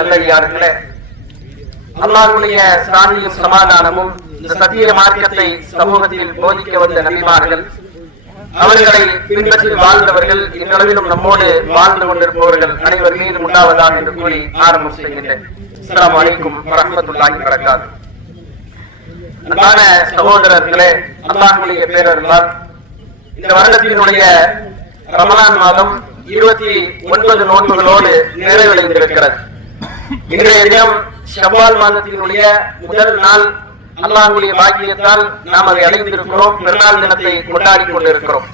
அல்லாஹாலாவின் நல்லடியார்களே அல்லாஹுடைய சாந்தியும் சமாதானமும் இந்த சத்திய மார்க்கத்தை சமூகத்தில் போதிக்க வந்த நபிமார்கள் அவர்களை பின்பற்றி வாழ்ந்தவர்கள் இந்நிலவிலும் நம்மோடு வாழ்ந்து கொண்டிருப்பவர்கள் அனைவர் மீது உண்டாவதாக என்று கூறி ஆரம்பம் செய்கின்றேன். அஸ்ஸலாமு அலைக்கும் வரஹ்மத்துல்லாஹி வரகாத்துஹு அன்பான சகோதரர்களே அல்லாஹுடைய பேரர்களால் இந்த வருடத்தினுடைய ரமலான் மாதம் இருபத்தி ஒன்பது நோன்புகளோடு நிறைவடைந்திருக்கிறது. இன்றைய தினம் ஷவ்வால் மாதத்தினுடைய முதல் நாள் அல்லாஹுடைய பாக்கியத்தால் நாம் அதை அடைந்திருக்கிறோம். பிறநாள் தினத்தை கொண்டாடி கொண்டிருக்கிறோம்.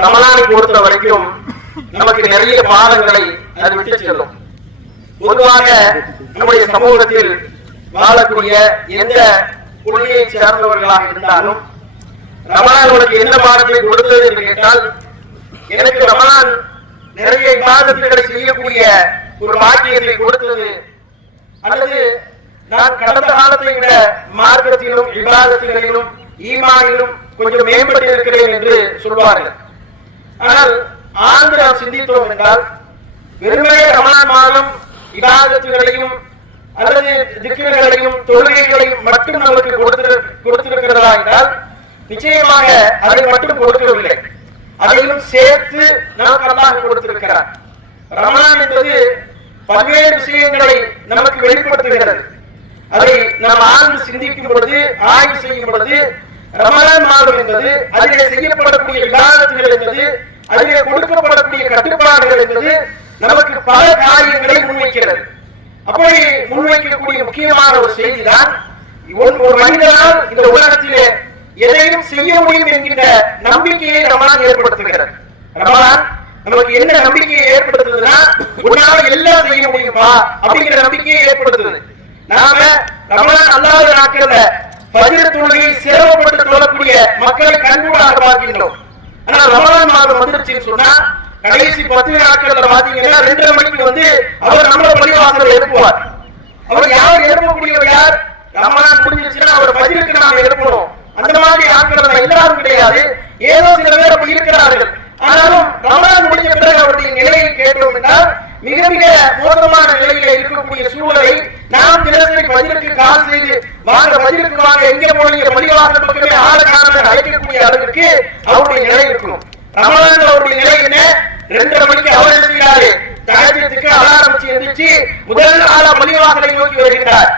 ரமலானை பொறுத்த வரைக்கும் நமக்கு நிறைய பாடங்களை அது விட்டு செல்லும். பொதுவாக நம்முடைய சமூகத்தில் வாழக்கூடிய எந்த புள்ளியை சேர்ந்தவர்களாக இருந்தாலும் ரமலான் உனக்கு என்ன பாடத்தை கொடுத்தது என்று கேட்டால் எனக்கு ரமலான் நிறைய விவாதத்துகளை செய்யக்கூடிய ஒரு பாக்கியத்தை கொடுத்தது. அல்லது நான் கடந்த காலத்தை விட மார்க்கத்திலும் விவாதத்திலும் ஈமானிலும் கொஞ்சம் மேம்பட்டு இருக்கிறேன் என்று சொல்வார்கள். ஆனால் ஆழ்ந்து நாம் சிந்தித்தோம் என்றால் வெறுமனே ரமலான் மாதம் இபாதத்துகளையும் அல்லது திக்குகளையும் தொழுகைகளையும் மட்டும் நமக்கு கொடுத்து கொடுத்திருக்கிறதா என்றால் நிச்சயமாக அதை மட்டும் கொடுக்கவில்லை. அதையும் சேர்த்து நமக்கு அல்லாஹ் கொடுத்திருக்கிறார். ரமலான் என்பது பல்வேறு விஷயங்களை நமக்கு வெளிப்படுத்துகிறது. அதை நாம் ஆழ்ந்து சிந்திக்கும் பொழுது ஆய்வு செய்யும் பொழுது ரமலான் மாதம் என்பது அதிலே செய்யப்படக்கூடிய விவாதத்துகள் என்பது அதிலே கொடுக்கப்படக்கூடிய கட்டுப்பாடுகள் என்பது நமக்கு பல காரியங்களை முன்வைக்கிறது. அப்படி முன்வைக்கக்கூடிய முக்கியமான ஒரு செய்திதான் ஒரு ஒரு மனிதனால் இந்த உலகத்திலே எதையும் செய்ய முடியும் என்கின்ற நம்பிக்கையை ரமலான் ஏற்படுத்துகிறது. ரமலான் நமக்கு என்ன நம்பிக்கையை ஏற்படுத்துதுன்னா உன்னால எல்லாம் செய்ய முடியுமா அப்படிங்கிற நம்பிக்கையை ஏற்படுத்துது. நாம ரமலான் அல்லாத நாட்கள்ல பஜிர தொழுகையை சிரமப்பட்டு தொழக்கூடிய மக்களை கண்கூடாக பார்க்கின்றோம். ஆனா ரமலான் மாதம் வந்துருச்சுன்னு சொன்னா கடைசி பத்து நாட்கள்ல பாத்தீங்கன்னா ரெண்டரை மணிக்கு வந்து அவர் நம்மள பள்ளிவாசல் எழுப்புவார். அவர் யார் எழுப்பக்கூடியவர் யார்? ரமலான் முடிஞ்சிருச்சுன்னா அவர் பஜிருக்கு நாம எழுப்பணும். அந்த மாதிரி ஆட்கள் எல்லாரும் கிடையாது. ஏதோ சில பேர் அப்படி இருக்கிறார்கள். ஆனாலும் ரமலான் முடிஞ்ச பிறகு அவருடைய நிலையை கேட்டோம் என்றால் மிக மிக மோசமான நிலையில இருக்கக்கூடிய சூழலை நாம் தினசரி பதிலுக்கு கால் செய்து வாங்க பதிலுக்கு வாங்க எங்க போனீங்க பள்ளிவாசல் பக்கமே ஆள காரணம் அழைக்கக்கூடிய அளவுக்கு அவருடைய நிலை இருக்கணும் ரமலான் அவருடைய நிலை என்ன? ரெண்டரை மணிக்கு அவர் எழுதுகிறாரு தகஜத்துக்கு அலாரம் வச்சு எந்திரிச்சு முதல் ஆளா பள்ளிவாசலை நோக்கி வருகிறார்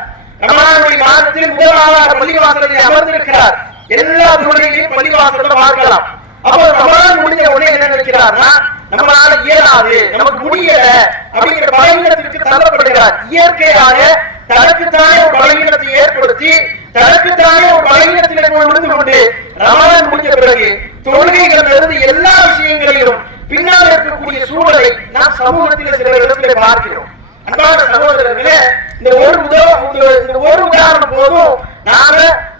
ரமலானுடைய மாதத்தில் முதல் ஆளாக பள்ளிவாசலில் அமர்ந்திருக்கிறார். எல்லா தொழிலையும் பள்ளிவாசல்ல பார்க்கலாம். அப்போ ரமலான் முடிஞ்ச உடனே என்ன நினைக்கிறார்னா நம்மளால இயலாது நமக்கு முடியல அப்படிங்கிற பலவீனத்திற்கு தள்ளப்படுகிறார். இயற்கையாக தனக்குத்தானே ஒரு பலவீனத்தை ஏற்படுத்தி தனக்குத்தானே ஒரு பலவீனத்தில் விழுந்து கொண்டு ரமலான் முடிஞ்ச பிறகு தொழுகைகளிலிருந்து இருந்து எல்லா விஷயங்களிலும் பின்னால் இருக்கக்கூடிய சூழலை நாம் சமூகத்தில் சில இடத்திலே பார்க்கிறோம் அன்பான சகோதரர்களே இந்த ஒரு உதவ இந்த ஒரு உதாரணம் போதும் நாம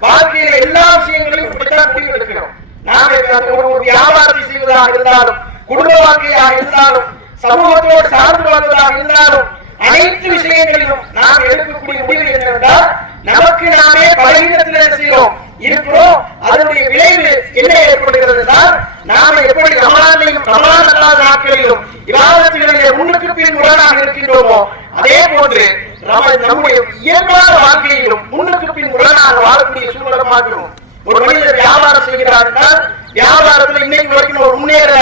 வாழ்க்கையில எல்லா விஷயங்களையும் இப்படித்தான் முடிவெடுக்கிறோம் நாம ஒரு ஒரு வியாபாரத்தை செய்வதாக இருந்தாலும் குடும்ப வாழ்க்கையாக இருந்தாலும் சமூகத்தோடு சார்ந்து வாழ்வதாக இருந்தாலும் அனைத்து விஷயங்களிலும் நாம் எடுக்கக்கூடிய முடிவு என்னவென்றால் நமக்கு நாமே பலவீனத்தில் என்ன செய்கிறோம் இருக்கிறோம் அதனுடைய விளைவு என்ன ஏற்படுகிறது என்றால் நாம எப்படி ரமலானையும் ரமலான் அல்லாத நாட்களிலும் விவாதத்துகளிலே முன்னுக்கு பின் முரணாக இருக்கின்றோமோ அதே போன்று நம்ம நம்முடைய இயல்பான வாழ்க்கையிலும் முன்னுக்கு பின் முரணாக வாழக்கூடிய சூழலை பார்க்கிறோம் ஒரு மனிதர் வியாபாரம் செய்கிறார் என்றால் வியாபாரத்துல இன்னைக்கு வரைக்கும் ஒரு முன்னேற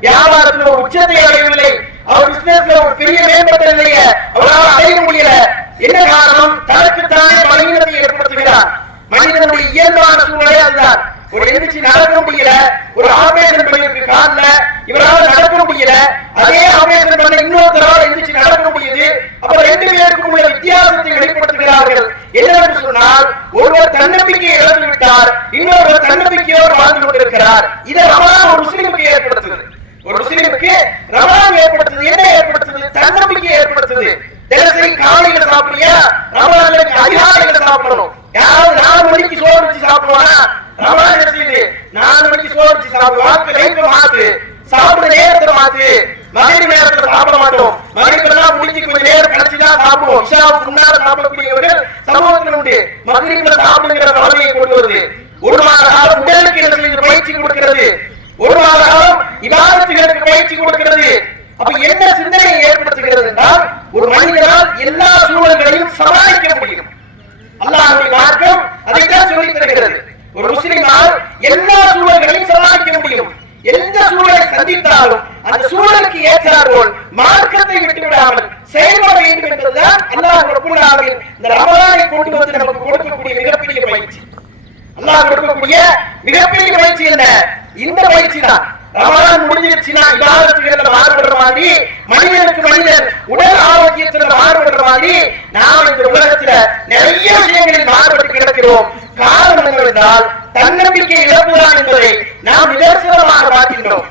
வியாபாரத்துல ஒரு உச்சத்தை அடையவில்லை. அவர் பிசினஸ்ல ஒரு பெரிய மேம்பட்ட நிலைய அவரால் அடைய முடியல. என்ன காரணம்? தனக்குத்தானே பலவீனத்தை ஏற்படுத்துகிறார். மனிதனுடைய இயல்பான சூழ்நிலை அதுதான். ஒரு எந்திரிச்சு நடக்க முடியல ஒரு ஆபரேஷன் பண்ணிருக்கு கால்ல இவரால் நடக்க முடியல. அதே ஆபரேஷன் பண்ண இன்னொருத்தரால் எந்திரிச்சு நடக்க முடியுது. அப்ப ரெண்டு பேருக்கும் உள்ள வித்தியாசத்தை வெளிப்படுத்துகிறார்கள். என்னவென்று சொன்னால் ஒருவர் தன்னம்பிக்கையை இழந்து விட்டார் இன்னொருவர் தன்னம்பிக்கையோடு வாழ்ந்து கொண்டிருக்கிறார். இதை ரமலான் ஒரு முஸ்லீமுக்கு ஏற்படுத்துகிறது ஒரு முஸ்லீமுக்கு ரமலான் ஏற்படுத்துது என்ன ஏற்படுத்துது? தன்னம்பிக்கையை ஏற்படுத்துது. தினசரி காலையில சாப்பிடுறியா ரமலான்ல அதிகாலையில சாப்பிடணும். யாரும் நாலு மணிக்கு சோறு வச்சு சாப்பிடுவானா? ரமலான் இடத்துல நாலு மணிக்கு சோறு வச்சு சாப்பிடுவான்? லைஃப் மாத்து. சாப்பிடுற நேரத்துல மாத்து. மகிழ் நேரத்துல சாப்பிட மாட்டோம். மகிழ்லாம் முடிஞ்சு கொஞ்சம் நேரம் கழிச்சுதான் சாப்பிடுவோம். இஷாவுக்கு முன்னால சாப்பிடக்கூடியவர்கள் சமூகத்தில் உண்டு. மகிழ்ச்சியில சாப்பிடுங்கிற வளமையை கொண்டு வருது. ஒரு மாத காலம் உடலுக்கு பயிற்சி கொடுக்கிறது. ஒரு மாத காலம் இவாதத்துகளுக்கு பயிற்சி கொடுக்கிறது. அப்ப என்ன சிந்தனையை ஏற்படுத்துகிறது என்றால் ஒரு மனிதனால் எல்லா சூழல்களையும் சமாளிக்க முடியும். அல்லாஹுடைய மார்க்கம் அதைத்தான் சொல்லி தருகிறது. ஒரு முஸ்லிமால் எல்லா சூழல்களையும் சமாளிக்க முடியும். எந்த சூழலை சந்தித்தாலும் அந்த சூழலுக்கு ஏற்றார் போல் மார்க்கத்தை விட்டுவிடாமல் செயல்பட வேண்டும் என்பதுதான் அல்லாஹ் ரபுல்லாவின் இந்த ரமலானை கொண்டு வந்து நமக்கு கொடுக்கக்கூடிய மிகப்பெரிய பயிற்சி. அல்லாஹ் கொடுக்கக்கூடிய மிகப்பெரிய பயிற்சி என்ன? இந்த பயிற்சி தான். ரமலான் முடிஞ்சிருச்சுன்னா இபாதத்துகள்ல மாறுபடுற மாதிரி மனிதனுக்கு மனிதன் உடல் ஆரோக்கியத்துல மாறுபடுற மாதிரி நாம் இந்த உலகத்துல நிறைய விஷயங்களில் மாறுபட்டு கிடக்கிறோம். காரணம் என்னவென்றால் தன்னம்பிக்கை இழப்புதான் என்பதை நாம் நிதர்சனமாக பார்க்கின்றோம்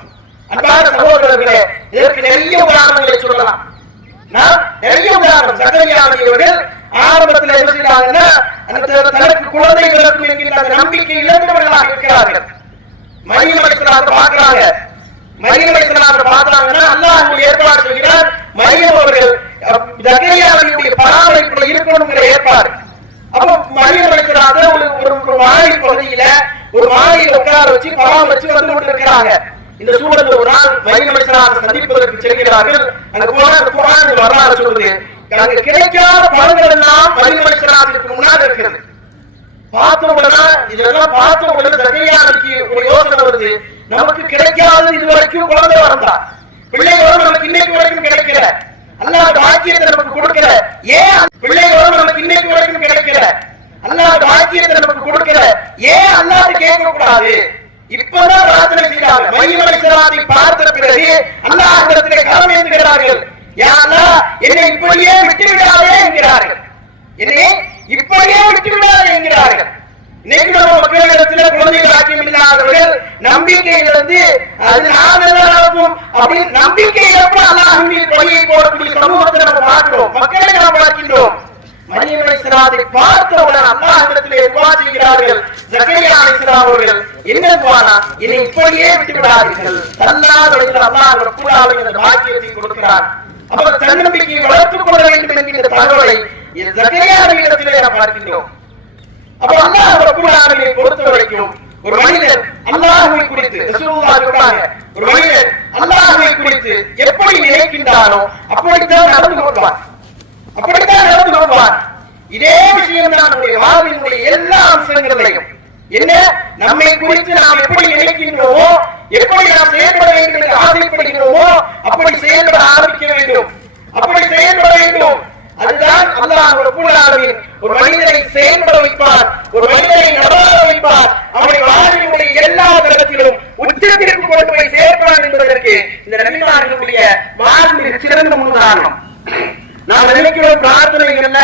அன்பான சகோதரர்களே இதற்கு நிறைய உதாரணங்களை சொல்லலாம். நான் நிறைய உதாரணம். சகரியானவர்கள் ஆரம்பத்தில் என்ன செய்யறாங்கன்னா அந்த தனக்கு குழந்தை பிறக்கும் என்கின்ற நம்பிக்கை இழந்தவர்களாக இருக்கிறார்கள். மனித மனிதனாக பார்க்கிறாங்க. மனித மனிதனாக பார்க்கிறாங்கன்னா அல்லாஹ் ஏற்பாடு சொல்கிறார் மனிதன் அவர்கள் ஜக்கரியாவுடைய பராமரிப்புல இருக்கணுங்கிற ஏற்பாடு. அப்போ மனித மனிதனாக ஒரு ஒரு மாலை பகுதியில ஒரு மாலையை உட்கார வச்சு பராமரிச்சு வந்து கொண்டு இருக்கிறாங்க இந்த சூழல்ல ஒரு நாள் மனித மனிதனாக சந்திப்பதற்கு செல்கிறார்கள். அங்க போனா அந்த குரான் வரலாறு சொல்லுது அங்க கிடைக்காத பழங்கள் எல்லாம் மனித மனிதனாக முன்னால் இருக்கிறது. பார்த்த உடனே இதெல்லாம் பார்த்த உடனே ஒரு யோசனை வருது. நமக்கு கிடைக்காத இது வரைக்கும் குழந்தை வரந்தா பிள்ளை வரும் நமக்கு இன்னைக்கு வரைக்கும் கிடைக்கல. அல்லாஹ் பாக்கியத்தை நமக்கு கொடுக்கல. ஏன் பிள்ளை வரும் நமக்கு இன்னைக்கு வரைக்கும் கிடைக்கல? அல்லாஹ் பாக்கியத்தை நமக்கு கொடுக்கல. ஏன் அல்லாஹ் கேட்க கூடாது இப்பதான் பிரார்த்தனை செய்யறாங்க மகிமலை சிறாதை பார்த்த பிறகு அல்லாஹ் இடத்திலே கரம் ஏந்துகிறார்கள். யா என்னை இப்படியே விட்டு விடாதே என்கிறார்கள். என்னை இப்படியே விட்டுவிடாது என்கிறார்கள். இன்னைக்கு நம்ம மக்களிடத்துல குழந்தைகள் இல்லாதவர்கள் நம்பிக்கை இழந்து அது நான் நடக்கும் அப்படின்னு நம்பிக்கை இழப்பு அல்லாஹின் வழியை போடக்கூடிய சமூகத்தை நம்ம பார்க்கிறோம். மக்களை நாம் பார்க்கின்றோம். பார்த்தவுடன் செய்கிறார்கள். ஜக்கரியா அவர்கள் என்ன துவானா? என்னை இப்படியே விட்டு விடாதீர்கள் வழியில் அல்லாஹ் ரப்பல் ஆலமீன் அந்த பாக்கியத்தை கொடுக்கிறார். அப்ப தன்னம்பிக்கையை வளர்த்துக் கொள்ள வேண்டும் என்கிற தகவலை ஜக்கரியா நாம் பார்க்கின்றோம். அப்ப அல்லாஹ் ரப்பல் ஆலமீனை பொறுத்த வரைக்கும் ஒரு மனிதன் அல்லாஹ்வை குறித்து ரசூலுல்லாஹ் சொல்றாங்க ஒரு மனிதன் அல்லாஹ்வை குறித்து எப்படி நினைக்கின்றானோ அப்படித்தான் நடந்து கொள்வான். அப்படித்தான் நடந்து கொள்வான். இதே விஷயம் தான் நம்முடைய வாழ்வினுடைய எல்லா அம்சங்களிலையும் என்ன? நம்மை குறித்து நாம் எப்படி நினைக்கின்றோமோ எப்படி நாம் செயல்பட வேண்டும் என்று ஆசைப்படுகிறோமோ அப்படி செயல்பட ஆரம்பிக்க வேண்டும். அப்படி செயல்பட வேண்டும். அதுதான் அல்லாஹ் ரப்பல் ஆலமீன் ஒரு மனிதனை செயல்பட வைப்பார் ஒரு மனிதனை நடமாட வைப்பார். அவனை வாழ்வினுடைய எல்லா தளத்திலும் உச்சத்திற்கு கொண்டு போய் சேர்ப்பான் என்பதற்கு இந்த நபிமார்களுடைய வாழ்வில் சிறந்த முன்னுதாரணம். நாம் நினைக்கிறோம் பிரார்த்தனைகள்ல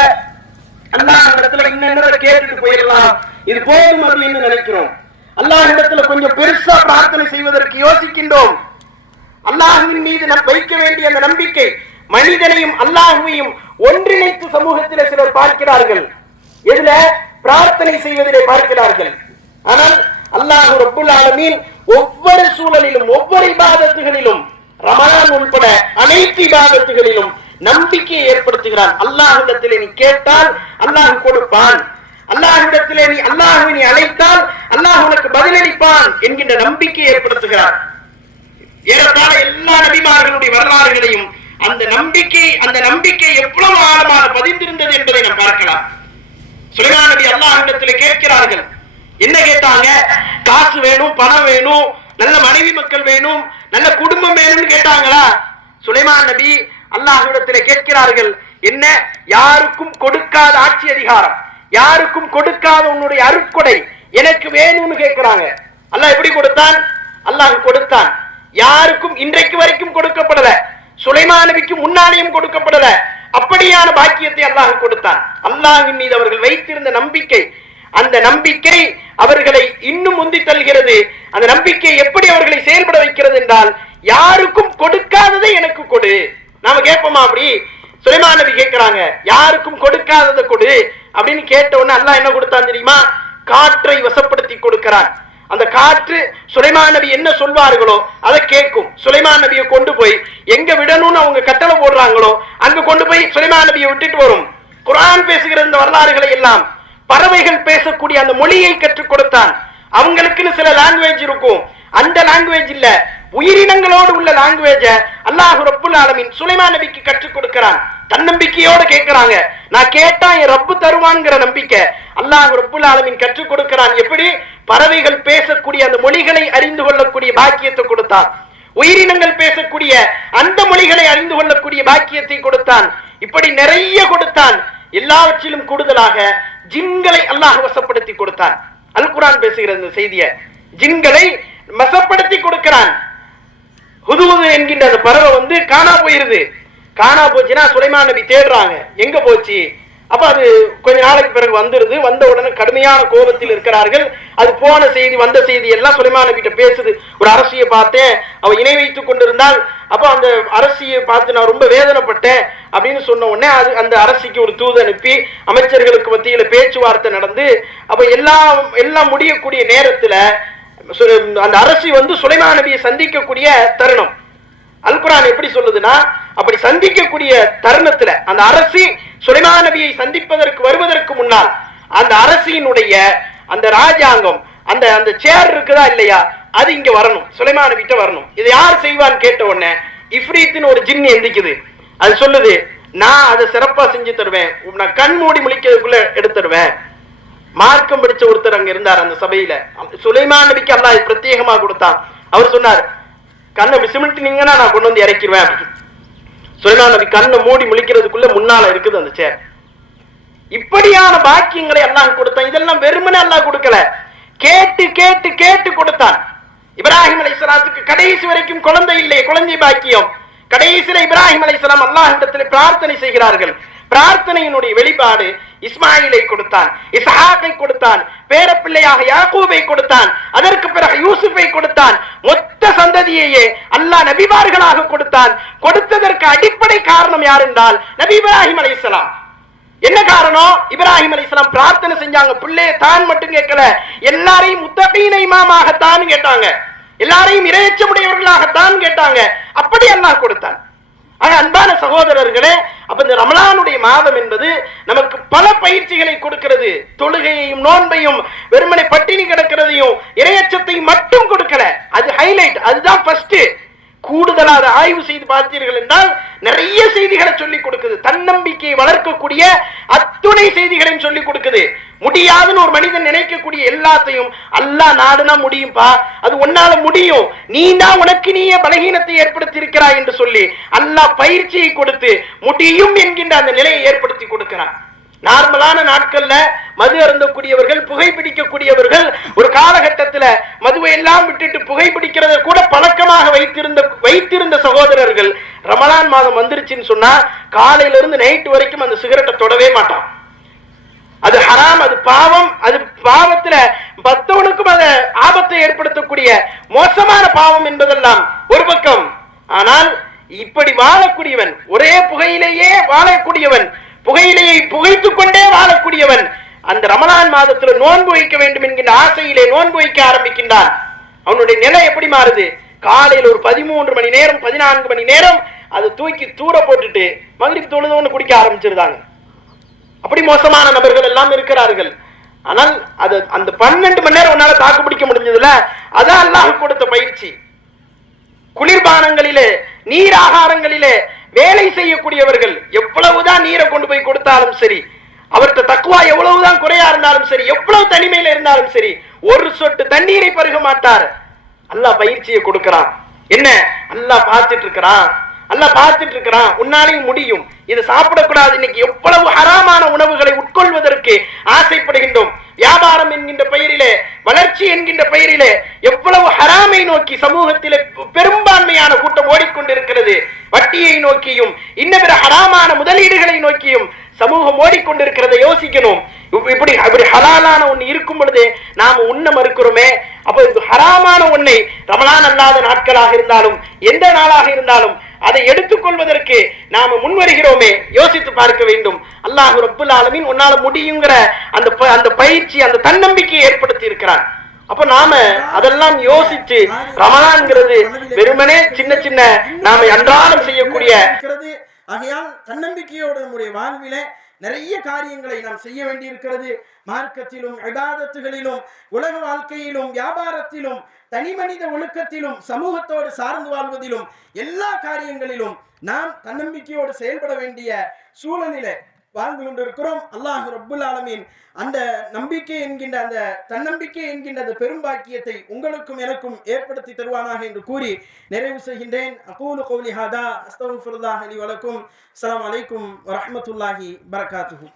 அல்லாஹ் இடத்துல இன்னொரு கேட்டுட்டு போயிடலாம். இது போதும் அப்படின்னு நினைக்கிறோம். அல்லாஹ் இடத்துல கொஞ்சம் பெருசா பிரார்த்தனை செய்வதற்கு யோசிக்கின்றோம். அல்லாஹுவின் மீது நம் வைக்க வேண்டிய அந்த நம்பிக்கை மனிதனையும் அல்லாஹுவையும் ஒன்றிணைத்து சமூகத்தில் சிலர் பார்க்கிறார்கள். எதுல பிரார்த்தனை செய்வதிலே பார்க்கிறார்கள். ஆனால் அல்லாஹ் ரப்புல் ஆலமீன் ஒவ்வொரு சூழலிலும் ஒவ்வொரு இபாதத்துகளிலும் ரமலான் உட்பட அனைத்து இபாதத்துகளிலும் நம்பிக்கையை ஏற்படுத்துகிறான். அல்லாஹிடத்திலே நீ கேட்டால் அல்லாஹ் கொடுப்பான். அல்லாஹிடத்திலே நீ அல்லாஹ்வை நீ அழைத்தால் அல்லாஹ் உனக்கு பதிலளிப்பான் என்கின்ற நம்பிக்கையை ஏற்படுத்துகிறார். ஏறத்தாழ எல்லா நபிமார்களுடைய வரலாறுகளையும் அந்த நம்பிக்கை அந்த நம்பிக்கை எவ்வளவு ஆழமாக பதிந்திருந்தது என்பதை நாம் பார்க்கலாம். சுலைமான் நபி அல்லாஹ்விடத்தில் கேட்கிறார்கள். என்ன கேட்டாங்க? காசு வேணும் பணம் வேணும் நல்ல மனைவி மக்கள் வேணும் நல்ல குடும்பம் வேணும்னு கேட்டாங்களா? சுலைமான் நபி அல்லாஹ்விடத்தில் கேட்கிறார்கள். என்ன? யாருக்கும் கொடுக்காத ஆட்சி அதிகாரம் யாருக்கும் கொடுக்காத உன்னுடைய அருட்கொடை எனக்கு வேணும்னு கேட்கிறாங்க. அல்லாஹ் எப்படி கொடுத்தான்? அல்லாஹ் கொடுத்தான். யாருக்கும் இன்றைக்கு வரைக்கும் கொடுக்கப்படல. சுலைமானவிக்கு முன்னாலையும் முன்னாலேயும் கொடுக்கப்படல. அப்படியான பாக்கியத்தை அல்லாஹ் கொடுத்தான். அல்லாஹின் மீது அவர்கள் வைத்திருந்த நம்பிக்கை அந்த நம்பிக்கை அவர்களை இன்னும் முந்தி தள்ளுகிறது. அந்த நம்பிக்கை எப்படி அவர்களை செயல்பட வைக்கிறது என்றால் யாருக்கும் கொடுக்காததை எனக்கு கொடு. நாம கேட்போமா அப்படி? சுலைமான் நபி கேட்கிறாங்க யாருக்கும் கொடுக்காததை கொடு. அப்படின்னு கேட்ட உடனே அல்லாஹ் என்ன கொடுத்தான் தெரியுமா? காற்றை வசப்படுத்தி கொடுக்கிறான். அந்த காற்று சுலைமான் நபி என்ன சொல்வார்களோ அதை கேட்கும். சுலைமான் நபியை கொண்டு போய் எங்க விடணும்னு அவங்க கட்டளை போடுறாங்களோ அங்க கொண்டு போய் சுலைமான் நபியை விட்டுட்டு வரும். குரான் பேசுகிற இந்த வரலாறுகளை எல்லாம் பறவைகள் பேசக்கூடிய அந்த மொழியை கற்றுக் கொடுத்தான். அவங்களுக்குன்னு சில லாங்குவேஜ் இருக்கும். அந்த லாங்குவேஜ் இல்ல உயிரினங்களோடு உள்ள லாங்குவேஜ அல்லாஹு ரப்புல் ஆலமின் சுலைமான் நபிக்கு கற்றுக் கொடுக்கிறான். தன்னம்பிக்கையோட கேட்கிறாங்க. நான் கேட்டா என் ரப்பு தருவான்ங்கிற நம்பிக்கை. அல்லாஹ் ரப்புல் ஆலமின் கற்றுக் கொடுக்கிறான். எப்படி? பறவைகள் பேசக்கூடிய அந்த மொழிகளை அறிந்து கொள்ளக்கூடிய பாக்கியத்தை கொடுத்தான். உயிரினங்கள் பேசக்கூடிய அந்த மொழிகளை அறிந்து கொள்ளக்கூடிய பாக்கியத்தை கொடுத்தான். இப்படி நிறைய கொடுத்தான். எல்லாவற்றிலும் கூடுதலாக ஜின்களை அல்லாஹ் வசப்படுத்தி கொடுத்தான். அல் குரான் பேசுகிற இந்த செய்திய ஜின்களை வசப்படுத்தி கொடுக்கிறான். ஹுதுஹுது என்கின்ற அந்த பறவை வந்து காணா போயிருது. காணா போச்சுன்னா சுலைமான் நபி தேடுறாங்க. எங்க போச்சு? அப்ப அது கொஞ்ச நாளைக்கு பிறகு வந்துருது. வந்த உடனே கடுமையான கோபத்தில் இருக்கிறார்கள். அது போன செய்தி வந்த செய்தி எல்லாம் சுலைமான் நபிட்ட பேசுது. ஒரு அரசியை பார்த்தேன். அவ இணை வைத்துக் கொண்டிருந்தால் அப்ப அந்த அரசியை பார்த்து நான் ரொம்ப வேதனைப்பட்டேன் அப்படின்னு சொன்ன உடனே அது அந்த அரசிக்கு ஒரு தூது அனுப்பி அமைச்சர்களுக்கு மத்தியில பேச்சுவார்த்தை நடந்து அப்ப எல்லாம் எல்லாம் முடியக்கூடிய நேரத்துல சு- அந்த அரசி வந்து சுலைமான் நபியை சந்திக்கக்கூடிய தருணம். அல் எப்படி சொல்லுதுன்னா அப்படி சந்திக்கக்கூடிய தருணத்துல அந்த அரசி சுலைமான் நபியை சந்திப்பதற்கு வருவதற்கு முன்னால் அந்த அரசியினுடைய அந்த ராஜாங்கம் அந்த அந்த சேர் இருக்குதா இல்லையா அது இங்க வரணும் சுலைமான் நபிட்ட வரணும். இதை யார் செய்வான்னு கேட்ட உடனே இஃப்ரீத்துன்னு ஒரு ஜின் எந்திக்குது அது சொல்லுது நான் அதை சிறப்பா செஞ்சு தருவேன். நான் கண் மூடி முழிக்கிறதுக்குள்ள எடுத்துருவேன் மார்க்கம் படிச்ச ஒருத்தர் அங்க இருந்தார் அந்த சபையில. சுலைமான் நபிக்கு அல்லா பிரத்யேகமா கொடுத்தான். அவர் சொன்னார் கண்ணை சிமிட்டினீங்கன்னா நான் கொண்டு வந்து இறக்கிடுவேன் அப்படின்னு. சுலைமான் நபி கண்ணை மூடி முழிக்கிறதுக்குள்ள முன்னால இருக்குது அந்த சேர் இப்படியான பாக்கியங்களை அல்லாஹ் கொடுத்தான். இதெல்லாம் வெறுமனே அல்லாஹ் கொடுக்கல. கேட்டு கேட்டு கேட்டு கொடுத்தான். இப்ராஹிம் அலைஹிஸ்ஸலாத்துக்கு கடைசி வரைக்கும் குழந்தை இல்லை குழந்தை பாக்கியம். கடைசியில இப்ராஹிம் அல்லாஹ் அல்லாஹ்விடத்தில் பிரார்த்தனை செய்கிறார்கள். பிரார்த்தனையினுடைய வெளிப்பாடு இஸ்மாயிலை கொடுத்தான் இஸ்ஹாக்கை கொடுத்தான் பேரப்பிள்ளையாக யாக்கூபை கொடுத்தான் அதற்கு பிறகு யூசுஃபை கொடுத்தான். மொத்த சந்ததியையே அல்லாஹ் நபிமார்களாக கொடுத்தான். கொடுத்ததற்கு அடிப்படை காரணம் யார் என்றால் நபி இப்ராஹிம் அலைஹிஸ்ஸலாம் என்ன காரணம்? இப்ராஹிம் அலைஹிஸ்ஸலாம் பிரார்த்தனை செஞ்சாங்க. பிள்ளைய தான் மட்டும் கேட்கல. எல்லாரையும் முத்தகீன இமாமாகத்தான் கேட்டாங்க. எல்லாரையும் இரையச்சமுடையவர்களாகத்தான் கேட்டாங்க. அப்படி அல்லாஹ் கொடுத்தான். ஆக அன்பான சகோதரர்களே அப்ப இந்த ரமலானுடைய மாதம் என்பது நமக்கு பல பயிற்சிகளை கொடுக்கிறது. தொழுகையையும் நோன்பையும் வெறுமனை பட்டினி கிடக்கிறதையும் இரையச்சத்தையும் மட்டும் கொடுக்கல. அது ஹைலைட் அதுதான் ஃபர்ஸ்ட் கூடுதலாக ஆய்வு செய்து பார்த்தீர்கள் என்றால் நிறைய செய்திகளை சொல்லிக் கொடுக்குது. தன்னம்பிக்கையை வளர்க்கக்கூடிய அத்துணை செய்திகளையும் சொல்லிக் கொடுக்குது. முடியாதுன்னு ஒரு மனிதன் நினைக்கக்கூடிய எல்லாத்தையும் அல்லா நாடுனா முடியும்பா? அது உன்னால முடியும். நீ தான் உனக்கு நீயே பலகீனத்தை ஏற்படுத்தி இருக்கிறாய் என்று சொல்லி அல்லாஹ் பயிற்சியை கொடுத்து முடியும் என்கின்ற அந்த நிலையை ஏற்படுத்தி கொடுக்கிறான். நார்மலான நாட்கள்ல மது அருந்தக்கூடியவர்கள் புகைப்பிடிக்கக்கூடியவர்கள் ஒரு காலகட்டத்துல மதுவை எல்லாம் விட்டுட்டு புகைப்பிடிக்கிறத கூட பழக்கமாக வைத்திருந்த வைத்திருந்த சகோதரர்கள் ரமலான் மாதம் வந்துருச்சுன்னு சொன்னா காலையில இருந்து நைட் வரைக்கும் அந்த சிகரெட்டை தொடவே மாட்டான். அது ஹராம் அது பாவம் அது பாவத்துல பத்தவனுக்கும் அத ஆபத்தை ஏற்படுத்தக்கூடிய மோசமான பாவம் என்பதெல்லாம் ஒரு பக்கம். ஆனால் இப்படி வாழக்கூடியவன் ஒரே புகையிலேயே வாழக்கூடியவன் புகையிலையை புகைத்துக் கொண்டே வாழக்கூடியவன் அந்த ரமலான் மாதத்துல நோன்பு வைக்க வேண்டும் என்கின்ற ஆசையிலே நோன்பு வைக்க ஆரம்பிக்கின்றான். அவனுடைய நிலை எப்படி மாறுது? காலையில் ஒரு பதிமூன்று மணி நேரம் பதினான்கு மணி நேரம் அதை தூக்கி தூர போட்டுட்டு மகிழ்ச்சி தொழுதோன்னு குடிக்க ஆரம்பிச்சிருந்தாங்க. அப்படி மோசமான நபர்கள் எல்லாம் இருக்கிறார்கள். ஆனால் அது அந்த பன்னெண்டு மணி நேரம் உன்னால தாக்கு பிடிக்க முடிஞ்சதுல அதான் அல்லாஹ் கொடுத்த பயிற்சி. குளிர்பானங்களிலே நீர் ஆகாரங்களிலே வேலை செய்யக்கூடியவர்கள் எவ்வளவுதான் நீரை கொண்டு போய் கொடுத்தாலும் சரி அவர்கிட்ட தக்குவா எவ்வளவுதான் குறையா இருந்தாலும் சரி எவ்வளவு தனிமையில இருந்தாலும் சரி ஒரு சொட்டு தண்ணீரை பருக மாட்டார். அல்லாஹ் பயிற்சியை கொடுக்கிறான். என்ன? அல்லாஹ் பார்த்துட்டு இருக்கிறான் அல்ல பார்த்துட்டு இருக்கிறான் உன்னாலையும் முடியும். இதை சாப்பிடக்கூடாது. இன்னைக்கு எவ்வளவு ஹராமான உணவுகளை உட்கொள்வதற்கு ஆசைப்படுகின்றோம். வியாபாரம் என்கின்ற பெயரிலே வளர்ச்சி என்கின்ற பெயரிலே எவ்வளவு ஹராமை நோக்கி சமூகத்திலே பெரும்பான்மையான கூட்டம் ஓடிக்கொண்டிருக்கிறது. வட்டியை நோக்கியும் இன்ன பிற ஹராமான முதலீடுகளை நோக்கியும் சமூகம் ஓடிக்கொண்டிருக்கிறத யோசிக்கணும். இப்படி இப்படி ஹலாலான ஒண்ணு இருக்கும் பொழுது நாம உண்ண மறுக்கிறோமே. அப்ப ஹராமான ஒன்னை ரமலான் அல்லாத நாட்களாக இருந்தாலும் எந்த நாளாக இருந்தாலும் அதை எடுத்துக்கொள்வதற்கு நாம முன்வருகிறோமே. யோசித்து பார்க்க வேண்டும். அல்லாஹ் ரப்புல் உன்னால முடியுங்கிற அந்த அந்த பயிற்சி அந்த தன்னம்பிக்கையை ஏற்படுத்தி இருக்கிறான் அப்ப நாம அதெல்லாம் யோசிச்சு ரமலான்ங்கிறது வெறுமனே சின்ன சின்ன நாம அன்றாடம் செய்யக்கூடிய இருக்கிறது ஆகையால் தன்னம்பிக்கையோட நம்முடைய வாழ்வில நிறைய காரியங்களை நாம் செய்ய வேண்டியிருக்கிறது. மார்க்கத்திலும் இபாதத்துகளிலும் உலக வாழ்க்கையிலும் வியாபாரத்திலும் தனி மனித ஒழுக்கத்திலும் சமூகத்தோடு சார்ந்து வாழ்வதிலும் எல்லா காரியங்களிலும் நாம் தன்னம்பிக்கையோடு செயல்பட வேண்டிய சூழ்நிலை வாழ்ந்து கொண்டிருக்கிறோம். அல்லாஹ் ரப்புல் ஆலமீன் அந்த நம்பிக்கை என்கின்ற அந்த தன்னம்பிக்கை என்கின்ற அந்த பெரும்பாக்கியத்தை உங்களுக்கும் எனக்கும் ஏற்படுத்தி தருவானாக என்று கூறி நிறைவு செய்கின்றேன். அகூலு கௌலி ஹாதா அஸ்தகுஃபிருல்லாஹ் அலி வலக்கும். அஸ்ஸலாமு அலைக்கும் வரமத்துல்லாஹி பரகாத்துஹு